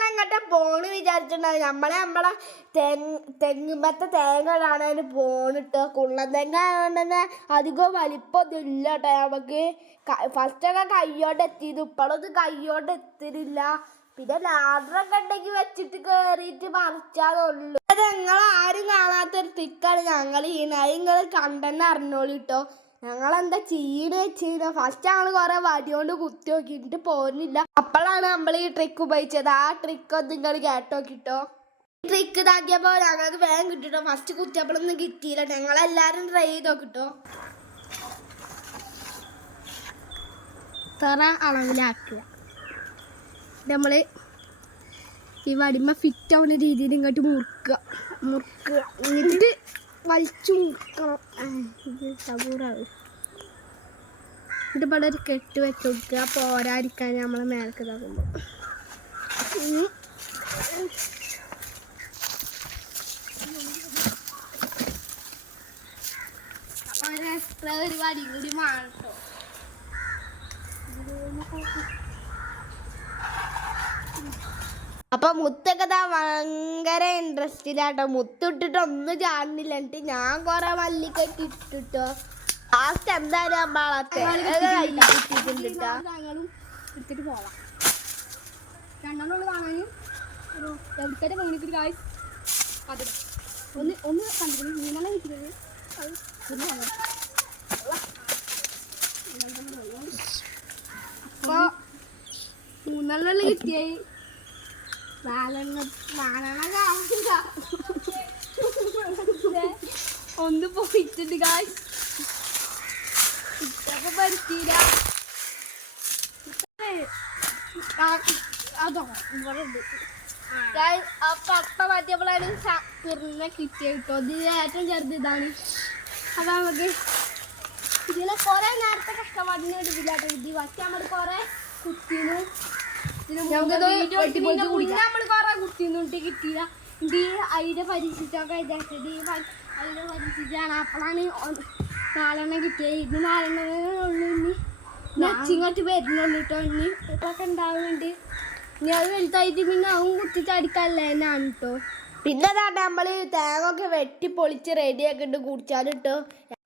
അങ്ങോട്ട് പോണ് വിചാരിച്ചിട്ടുണ്ടാവും. നമ്മളെ നമ്മളെ തെങ്ങ് തെങ്ങുമ്പത്തെ തേങ്ങ കാണാൻ പോണിട്ട് കുള്ളൻ തേങ്ങ ആയതുകൊണ്ടെന്നെ അധികം വലിപ്പമൊന്നും ഇല്ല കേട്ടോ. നമുക്ക് ഫസ്റ്റൊക്കെ കയ്യോട്ട് എത്തിയത് ഇപ്പോഴൊന്നും കയ്യോട്ട് എത്തിയില്ല പിന്നെ ലാഡറൊക്കെ ഉണ്ടെങ്കിൽ വെച്ചിട്ട് കേറിയിട്ട് മറിച്ചാലുള്ളൂ അത് നിങ്ങൾ ആരും കാണാത്തൊരു തിക്കാണ് ഞങ്ങൾ ഈ നിങ്ങൾ കണ്ടെന്ന് അറിഞ്ഞോളൂ കേട്ടോ ഞങ്ങളെന്താ ചീട് വെച്ചിരുന്ന? ഫസ്റ്റ് ഞങ്ങൾ കുറെ വടി കൊണ്ട് കുത്തി നോക്കിയിട്ട് പോരുന്നില്ല. അപ്പോഴാണ് നമ്മൾ ഈ ട്രിക്ക് ഉപയോഗിച്ചത്. ആ ട്രിക്ക് ഒന്ന് നിങ്ങൾ കേട്ടോ കിട്ടോ ട്രിക്ക് ഇതാക്കിയപ്പോൾ ഞങ്ങൾക്ക് വേഗം കിട്ടിട്ടോ. ഫസ്റ്റ് കുത്തിയപ്പോഴൊന്നും കിട്ടിയില്ല. ഞങ്ങളെല്ലാരും ട്രൈ ചെയ്ത് നോക്കിട്ടോ. തറ അളവിലാക്കുക. നമ്മൾ ഈ വടിമ ഫിറ്റ് ആവുന്ന രീതിയിൽ ഇങ്ങോട്ട് മുറുക്കുക. മുറുക്കുക. എന്നിട്ട് വലിച്ചു ഇത് സബൂറാവും ഒരു കെട്ട് വെച്ച് കൊടുക്കുക പോരാതിരിക്കാൻ നമ്മളെ മേലക്ക് ഇതാക്കുമ്പോൾ ഒരു എക്സ്ട്രാ കൂടി വേണം അപ്പൊ മുത്തൊക്കെ താ ഭയങ്കര ഇൻട്രസ്റ്റിലാട്ടോ. മുത്ത് ഇട്ടിട്ട് ഒന്നും ചാടുന്നില്ല. എന്നിട്ട് ഞാൻ കൊറേ മല്ലിക്കെട്ടി ഇട്ടിട്ടോ. ലാസ്റ്റ് എന്തായാലും വളത്തെ എടുത്തിട്ട് പോവാം. ഒരു എവിടുത്തെ വീണിട്ട് കായ് അത് ഒന്ന് ഒന്ന് മൂന്നെണ്ണം കിട്ടിയത് അത് പിന്നെ വാങ്ങാം. അപ്പൊ മൂന്നെണ്ണം കിട്ടിയായി. ഒന്ന് പോയിട്ടുണ്ട് കായ് ഇതൊക്കെ പറ്റിയില്ല. അതോ ഇവിടെ ഉണ്ട്. അപ്പൊ അപ്പ മാറ്റിയപ്പോഴാണ് കിറുന്ന കിട്ടിയത് കേട്ടോ. ഇത് ഏറ്റവും ചെറുത് ഇതാണ്. അപ്പൊ നമുക്ക് ഇതിലെ കുറെ നേരത്തെ കഷ്ടപ്പാടിന് എടുക്കില്ലാട്ടോ ഇത്. പക്ഷെ നമ്മൾ കുറെ കുത്തിനു നമ്മൾ കുറെ കുത്തിന്നുണ്ട് കിട്ടിയില്ല ഇത് അതിന്റെ പരീക്ഷിച്ചൊക്കെ ഇതാക്കിയത് ഈ പ- അതിന്റെ പരീക്ഷിച്ചാണ് അപ്പോഴാണ് ഒന്ന് നാലെണ്ണം കിട്ടിയത്. ഇത് നാലെണ്ണമേ ഉള്ളൂ ഇനി. നച്ചിങ്ങോട്ട് വരുന്നുള്ളൂ കേട്ടോ ഇനി. ഇതൊക്കെ ഉണ്ടാവുന്നുണ്ട്. ഇനി അത് വലുതായിട്ട് പിന്നെ അവൻ കുത്തി ചടിക്കല്ലേ എന്നാണ് കേട്ടോ പിന്നെ നമ്മൾ തേങ്ങ ഒക്കെ വെട്ടി പൊളിച്ച് റെഡി ആക്കിട്ട് കുടിച്ചാലും കേട്ടോ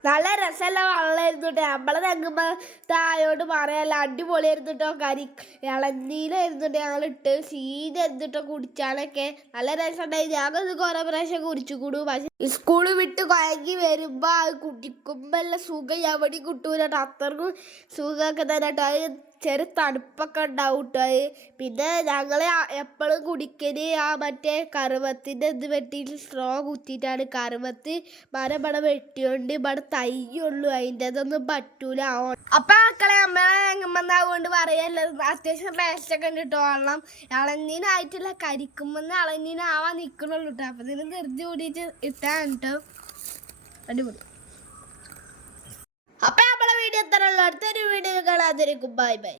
നല്ല രസമല്ല വെള്ളമായിരുന്നു കേട്ടോ. നമ്മളെ തെങ്ങുമ്പോ തായോട് പറയാല്ല അടിപൊളിയായിരുന്നു കേട്ടോ കരി. ഇളനീലായിരുന്നു കേട്ടോ ഞങ്ങൾ ഇട്ട് സീനായിരുന്നു കേട്ടോ കുടിച്ചാലൊക്കെ നല്ല രസമുണ്ടായി. ഞങ്ങൾ കുറെ പ്രാവശ്യം കുടിച്ചു കൂടും. പക്ഷെ സ്കൂൾ വിട്ട് കുഴങ്ങി വരുമ്പോ അത് കുടിക്കുമ്പോ എല്ലാം സുഖം എവിടെ കിട്ടൂല കേട്ടോ. അത്രക്കും സുഖമൊക്കെ തന്നെ കേട്ടോ. അത് ചെറു തണുപ്പൊക്കെ ഉണ്ടാവും കേട്ടോ. അത് പിന്നെ ഞങ്ങൾ എപ്പോഴും കുടിക്കൽ ആ മറ്റേ കറുവത്തിന്റെ ഇത് വെട്ടിയിട്ട് സ്ട്രോ കുത്തിയിട്ടാണ് കറുവത്ത് മരം ഇവിടെ വെട്ടിയോണ്ട് ഇവിടെ തയ്യുള്ളൂ അതിന്റെ അതൊന്നും പറ്റൂല അപ്പൊ ആക്കളെ നമ്മളെ എങ്ങുമ്പോണ്ടാവുകൊണ്ട് പറയല്ലോ അത്യാവശ്യം ടേസ്റ്റൊക്കെ ഉണ്ട് കേട്ടോ വെള്ളം കരിക്കുമ്പോൾ ഇളനീനാവാൻ നിൽക്കണുള്ളൂ കേട്ടോ അപ്പൊ ഇതിന് ധൃതി കൂടിയിട്ട് ഇട്ടാ കേട്ടോ അടിപൊളി. അപ്പൊ നമ്മളെ വീഡിയോ എത്ര ഉള്ളൂ. അടുത്തൊരു വീഡിയോ കാണാതിരിക്കും ബൈ ബൈ